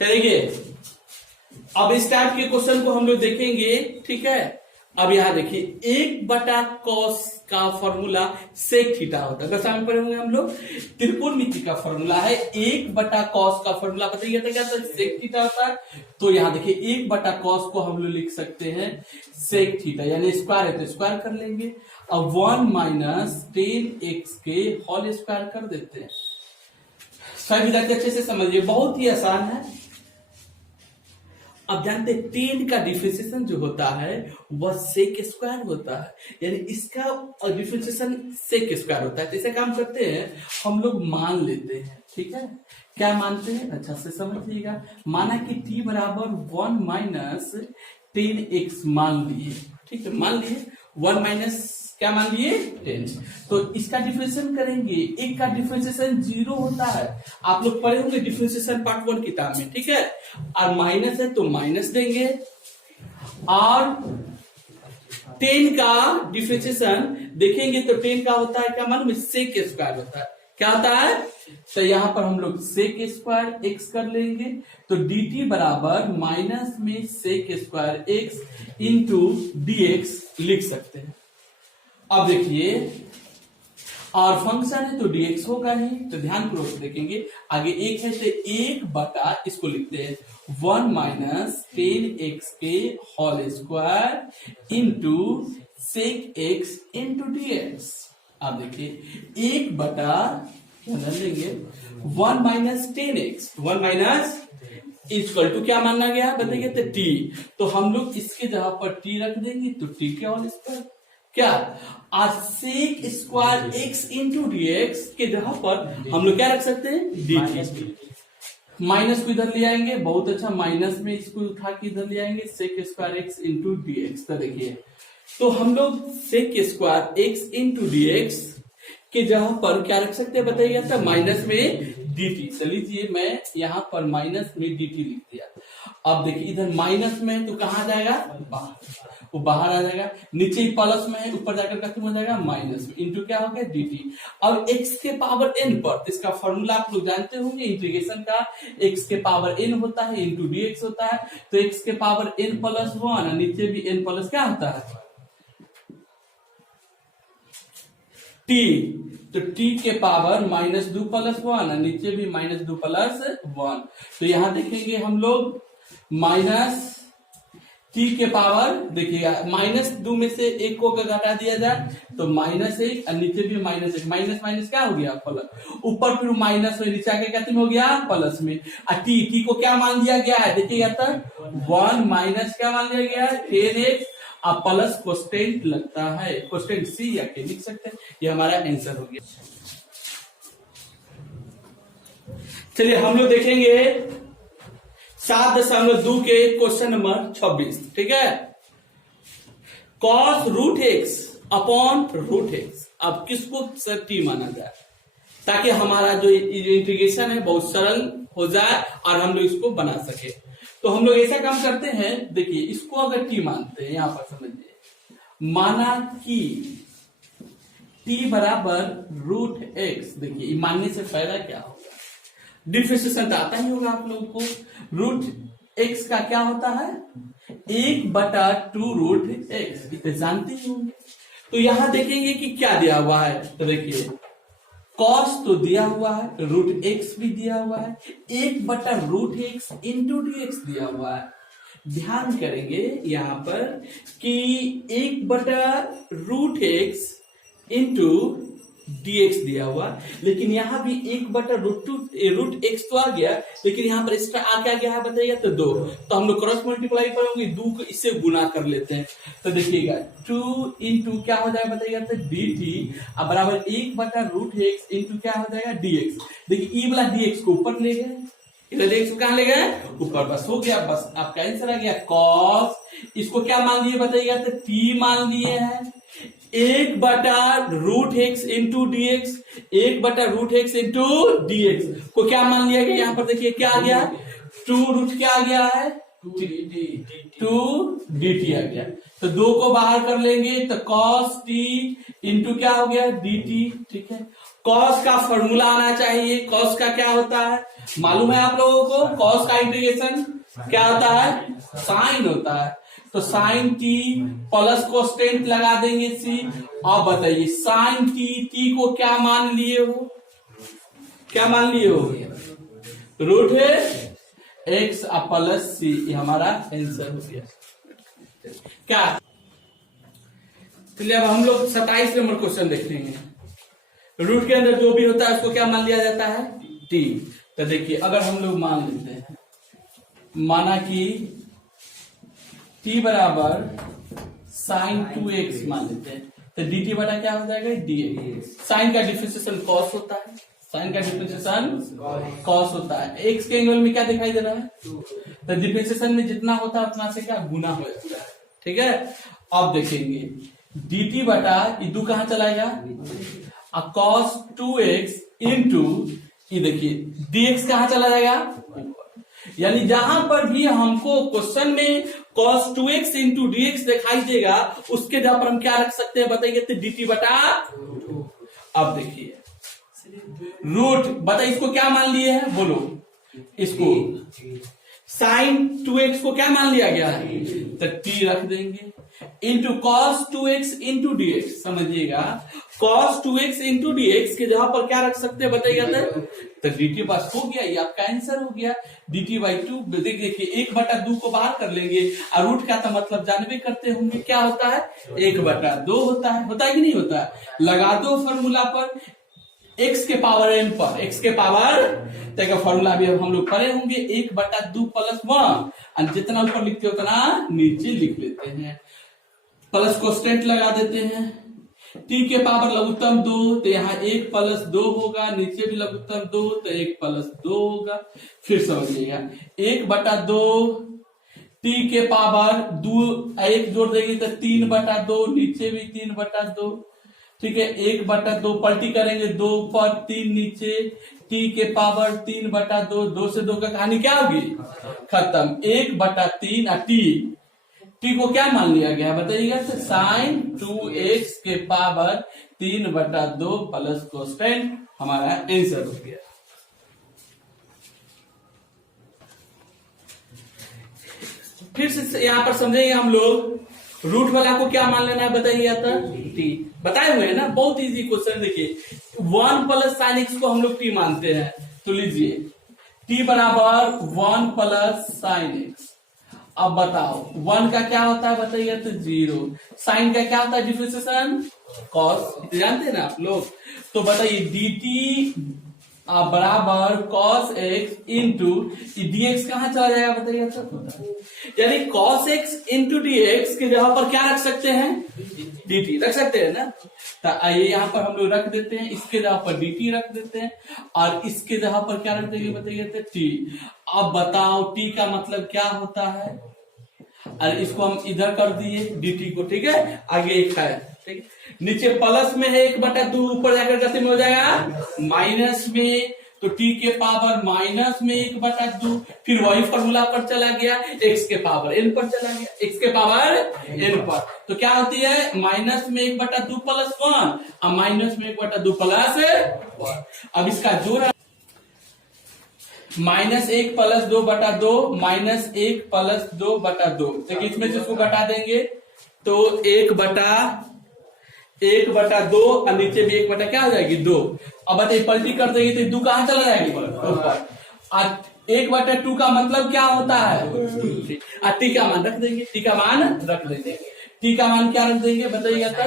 चलिए अब इस टाइप के क्वेश्चन को हम लोग देखेंगे, ठीक है। अब यहां देखिए 1/cos का फॉर्मूला सेक थीटा होता है। दशा में पढ़े होंगे हम लोग, त्रिकोणमिति का फॉर्मूला है 1/cos का फॉर्मूला बताइए था क्या, तो सेक थीटा होता है। तो यहां देखिए 1/cos को हम लोग लिख सकते हैं सेक थीटा, यानी स्क्वायर है तो स्क्वायर कर लेंगे। अब 1 - 10x के होल स्क्वायर कर देते हैं। सभी विद्यार्थी अच्छे से समझिए, बहुत ही आसान है। अब जानते हैं 10 का डिफरेंशिएशन जो होता है वह सेक स्क्वायर होता है, यानी इसका डिफरेंशिएशन सेक स्क्वायर होता है। जैसे काम करते हैं हम लोग मान लेते हैं, ठीक है। क्या मानते हैं अच्छा से समझिएगा। माना कि t बराबर 1 - 10x मान लिए, ठीक है। मान लिए 1 माइनस क्या मान लिए 10, तो इसका डिफरेंशिएशन करेंगे। एक का डिफरेंशिएशन 0 होता है, आप लोग पढ़े होंगे डिफरेंशिएशन पार्ट 1 किताब में, ठीक है। और माइनस है तो माइनस देंगे, और 10 का डिफरेंशिएशन देखेंगे तो 10 का होता है क्या मालूम है, सेक स्क्वायर होता है। क्या होता है, तो यहां पर हम लोग सेक स्क्वायर एक्स कर लेंगे, तो dt बराबर माइनस में sec square x into dx लिख सकते हैं। अब देखिए और फंक्शन है तो dx होगा ही, तो ध्यान पूर्वक देखेंगे। आगे एक है तो 1/, इसको लिखते हैं 1 - 10x के whole square into sec x into dx। अब देखिए 1/, क्या लेंगे 1 - 10x, 1 - इक्वल टू क्या माना गया बताइए, तो t। तो हम लोग इसके जगह पर t रख देंगे तो t के होल स्क्वायर क्या, आज sec square x into dx के जगह पर हम लोग क्या रख सकते हैं dt। माइनस को इधर ले आएंगे, बहुत अच्छा, माइनस में इसको उठा के इधर ले आएंगे, sec square x into dx। तो देखिए तो हम लोग sec square x into dx के जगह पर क्या रख सकते हैं बताइए, तो माइनस में dt। तो लीजिए मैं यहां पर माइनस में dt लिख दिया। अब देखिए इधर माइनस में है तो कहां जाएगा, बाहर, वो बाहर आ जाएगा। नीचे ही प्लस में है, ऊपर जाकर खत्म हो जाएगा माइनस में, इंटू क्या हो गया dt। अब x के पावर n पर, इसका फॉर्मूला आप लोग जानते होंगे इंटीग्रेशन का, x के पावर n होता है इंटू dx होता है। तो x के पावर n + 1, नीचे भी n प्लस क्या होता है t, तो t के पावर -2 + 1, नीचे भी -2 + 1। तो यहां देखेंगे हम लोग माइनस t के पावर, देखिएगा -2 में से 1 को घटा दिया जाए तो -1, और नीचे भी -1, माइनस माइनस क्या हो गया प्लस, ऊपर फिर माइनस में, नीचे आके कितने में हो गया प्लस में। और t को क्या मान दिया गया है देखिएगा, तब 1 माइनस क्या मान लिया गया है 10x, अब प्लस कोस्टेंट लगता है, कोस्टेंट c या के लिख सकते हैं। ये हमारा आंसर हो गया। चलिए हम लोग देखेंगे 7.2 के क्वेश्चन नंबर 26, ठीक है। cos √x अपॉन √x, अब किसको सर t माना जाए, ताकि हमारा जो इंटीग्रेशन है बहुत सरल हो जाए और हम लोग इसको बना सके। तो हम लोग ऐसा काम करते हैं, देखिए इसको अगर t मानते हैं, यहां पर समझिए, माना कि t बराबर √x, देखिए मानने से फायदा क्या होगा, डिफरेंशिएशन तो आता ही होगा आप लोगों को। √x का क्या होता है 1/2 √x, इतने जानते ही होंगे। तो यहां देखेंगे कि क्या दिया हुआ है, तो देखिए cos तो दिया हुआ है, √x भी दिया हुआ है, 1/√x इंटू dx दिया हुआ है। ध्यान करेंगे यहां पर कि 1/√x इंटू dx दिया हुआ, लेकिन यहां भी 1/√x तो आ गया, लेकिन यहां पर एक्स्ट्रा आ क्या गया है बताइए, तो 2। तो हम लोग क्रॉस मल्टीप्लाई करेंगे, 2 को इससे गुना कर लेते हैं। तो देखिएगा 2 इंटू क्या हो जाएगा बताइएगा, तो dt अब बराबर 1/√x इंटू क्या हो जाएगा dx। देखिए ई वाला dx को ऊपर ले गए, इधर dx को कहां ले गए ऊपर, बस हो गया, बस आपका आंसर आ गया cos। इसको क्या मान लिए बताइएगा, तो t मान लिए हैं 1/√x into dx, 1/√x into dx को क्या मान लिया गया, यहां पर देखिए क्या आ गया 2 रूट क्या आ गया है टू डी टी आ गया। तो 2 को बाहर कर लेंगे तो कॉस टी इंटू क्या हो गया डी टी। ठीक है, कॉस का फॉर्मूला आना चाहिए। कॉस का क्या होता है मालूम है आप लोगों को? कॉस का इंटीग्रेशन क्या होता है? साइन होता है। तो साइन टी प्लस कोस्टेंट लगा देंगे सी। अब बताइए साइन टी को क्या मान लिए हो? क्या मान लिए हो? रूट है एक्स प्लस सी। ये हमारा आंसर हो गया। क्या? चलिए अब हम लोग 27 नंबर क्वेश्चन देखेंगे। रूट के अंदर जो भी होता है उसको क्या मान लिया जाता है? टी। तो देखिए अगर हम लोग मान लेते हैं, माना कि टी बराबर साइन 2x मान लेते हैं, तो डी टी बटा क्या हो जाएगा? D x. साइन का डिफरेंशिएशन कॉस होता है। साइन का डिफरेंशिएशन कॉस होता है। एक्स के एंगल में क्या दिखाई दे रहा है? तो डिफरेंशिएशन में जितना होता है उतना से क्या गुना हो जाता है। ठीक है, अब देखेंगे डी टी बटा इदू कहां चलाएगा? कॉस 2x इंटू ये देखिए dx कहां चला जाएगा? यानी जहां पर भी हमको क्वेश्चन में cos 2x इंटू dx दिखाई देगा उसके जगह पर हम क्या रख सकते हैं बताइए? तो dt बटा। अब देखिए रूट बताइए इसको क्या मान लिए हैं? बोलो इसको साइन 2x को क्या मान लिया गया है? तो t रख देंगे into cos 2x into dx। समझिएगा cos 2x इंटू dx के जगह पर क्या रख सकते हैं बताइएगा? तो dt बस हो गया, ये आपका आंसर हो गया dt बाई 2। देखिए 1/2 को बाहर कर लेंगे और रूट का तो मतलब जानबे करते होंगे क्या होता है? 1/2 होता है। होता है कि नहीं होता है? लगा दो फॉर्मूला पर x के पावर n पर, x के पावर का फॉर्मूला भी अब हम लोग पढ़े होंगे 1/2 प्लस 1। जितना ऊपर लिखते हो उतना नीचे लिख लेते हैं। प्लस कोस्टेंट लगा देते हैं। t के पावर लघुत्तम 2 तो यहाँ 1 प्लस 2 होगा, नीचे भी लघुत्तम 2 तो 1 प्लस 2 होगा। फिर समझिएगा 1/2 t के पावर 2 1 जोड़ देंगे तो 3/2, नीचे भी 3/2। ठीक है, 1/2 पलटी करेंगे 2 ऊपर 3 नीचे, t के पावर 3/2। 2 से 2 का कहानी क्या होगी? खत्म। 1/3 और t को क्या मान लिया गया बताइएगा? तो साइन 2x के पावर 3/2 प्लस कोस्टेंट हमारा आंसर हो गया। फिर से यहां पर समझेंगे हम लोग रूट वाला को क्या मान लेना है बताइए? टी बताए हुए है ना, बहुत इजी क्वेश्चन। देखिए 1 प्लस साइन एक्स को हम लोग टी मानते हैं, तो लीजिए टी बराबर 1 प्लस साइन एक्स। अब बताओ 1 का क्या होता है बताइए? तो 0। साइन का क्या होता है? डिफरेंशिएशन कॉस, जानते हैं ना आप लोग। तो बताइए डी टी बराबर कॉस एक्स इंटू dx कहां चला जाएगा बताइए? यानी cos x इंटू dx के जगह पर क्या रख सकते हैं? dt रख सकते हैं ना। तो आइए यहाँ पर हम लोग रख देते हैं, इसके जगह पर dt रख देते हैं और इसके जगह पर क्या रख देंगे बताइए? तो t। अब बताओ t का मतलब क्या होता है? और इसको हम इधर कर दिए dt को। ठीक है, आगे एक है। ठीक, नीचे प्लस में है 1/2, ऊपर जाकर गति में हो जाएगा माइनस में, तो t के पावर माइनस में 1/2। फिर वही फॉर्मूला पर चला गया, x के पावर n पर चला गया, x के पावर n पर। तो क्या होती है? माइनस में 1/2 प्लस 1 और माइनस में 1/2 प्लस 1। अब इसका जोड़ -1 प्लस 2/2 -1 प्लस 2/2। देखिए इसमें से इसको घटा देंगे तो 1/2 और नीचे भी 1/ क्या हो जाएगी? 2। अब बताइए पलटी कर देंगे तो 2 कहां चला जाएगी? ऊपर। 1/2 का मतलब क्या होता है? टी का मान रख देंगे, टी का मान रख देंगे। टी का मान क्या रख देंगे बताइएगा? तो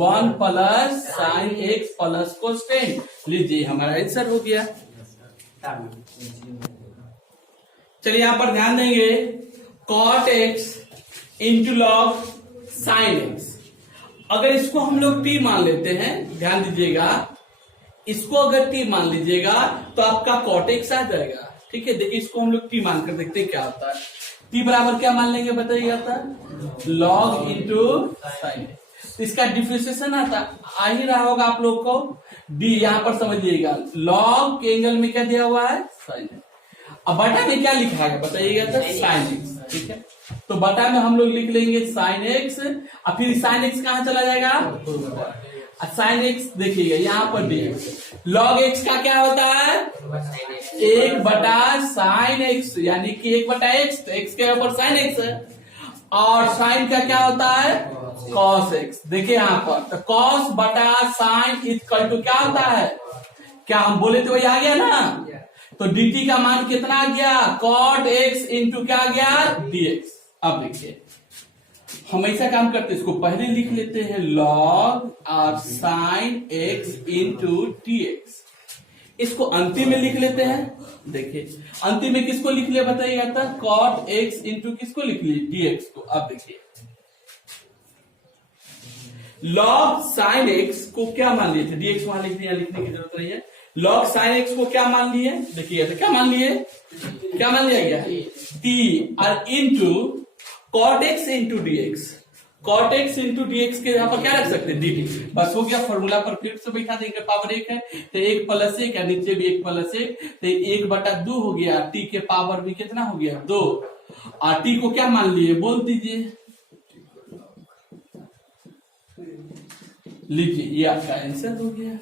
1 प्लस साइन एक्स प्लस कोस्टेंट। लीजिए हमारा आंसर हो गया। चलिए यहां पर ध्यान देंगे cot x into log sine x. अगर इसको हम लोग t मान लेते हैं, ध्यान दीजिएगा, इसको अगर t मान लीजिएगा तो आपका cot x आ जाएगा। ठीक है, देखिए इसको हम लोग t मानकर देखते हैं क्या होता है। t बराबर क्या मान लेंगे बताइएगा? log into sine. इसका डिफरेंशिएशन आ ही रहा होगा आप लोग को। d यहां पर समझिएगा, log के एंगल में क्या दिया हुआ है? साइन। अब बटा में क्या लिखा है बताइएगा? तो साइन एक्स। ठीक है। तो बटा में हम लोग लिख लेंगे साइन एक्स, और फिर साइन एक्स कहाँ चला जाएगा, साइन एक्स देखिएगा यहाँ पर डी लॉग एक्स का क्या होता है 1/sin x, यानी कि 1/x, तो x के ऊपर साइन एक्स है, और साइन का क्या होता है cos x। देखिए यहाँ पर तो cos बटा साइन इक्वल टू क्या होता है, क्या हम बोले तो वही आ गया ना, तो dt का मान कितना आ गया cot x इंटू क्या आ गया dx। अब देखिए हम ऐसा काम करते हैं, इसको पहले लिख लेते हैं log और साइन x इंटू dx, इसको अंतिम में लिख लेते हैं। देखिए अंतिम में किसको लिख लिया बताइएगा, था cot x इंटू किसको लिख लिए dx को। अब देखिए log sin x को क्या मान लिए थे, dx वहां लिख दिया, लिखने की जरूरत नहीं है। log sin x को क्या मान लिए, देखिए क्या मान लिए, क्या मान लिया गया t और into cot x into dx, cot x into dx के यहाँ पर क्या रख सकते हैं dt, बस हो गया, फॉर्मूला पर फिर से बैठा देंगे, पावर 1 है तो 1 + 1 है, नीचे भी 1 + 1 तो 1/2 हो गया, t के पावर भी कितना हो गया 2, और t को क्या मान लिए बोल दीजिए, लीजिए ये आपका आंसर हो गया।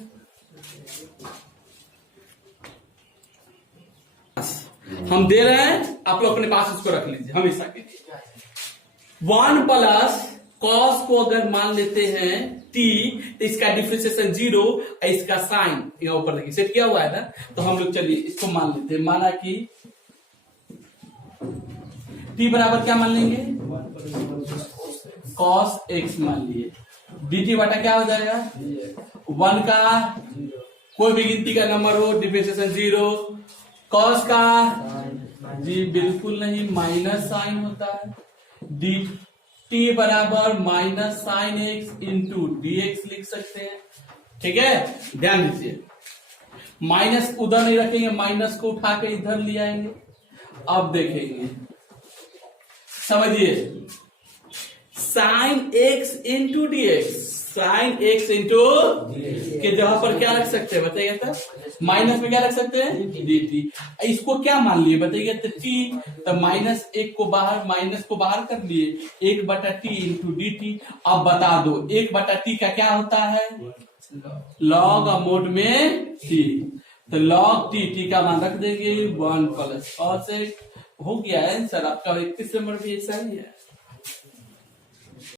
हम दे रहे हैं, आप लोग अपने पास इसको रख लीजिए हमेशा के लिए। 1 + cos को अगर मान लेते हैं t, तो इसका डिफरेंशिएशन 0, इसका साइन यहाँ ऊपर देखिए सेट किया हुआ है ना, तो हम लोग चलिए इसको मान लेते हैं, माना कि t बराबर क्या मान लेंगे cos x मान लिए, dt बटा क्या हो जाएगा 1 का कोई भी गिनती का नंबर हो डिफरेंशिएशन 0, cos का जी बिल्कुल नहीं माइनस साइन होता है, dt बराबर minus sine x into dx लिख सकते हैं, ठीक है। ध्यान दीजिए माइनस उधर नहीं रखेंगे, माइनस को उठा के इधर ले आएंगे। अब देखेंगे समझिए sine x into dx, sine x into के जगह पर क्या रख सकते हैं बताइए, तो माइनस में क्या रख सकते हैं dt, इसको क्या मान लिए बताइए तो t, तो -1 को बाहर, माइनस को बाहर कर लिए 1/t इंटू dt। अब बता दो 1/t का क्या होता है log मोड में t, तो log t का मान रख देंगे 1 + cos x, हो गया आंसर आपका 31 नंबर भी ऐसा ही है।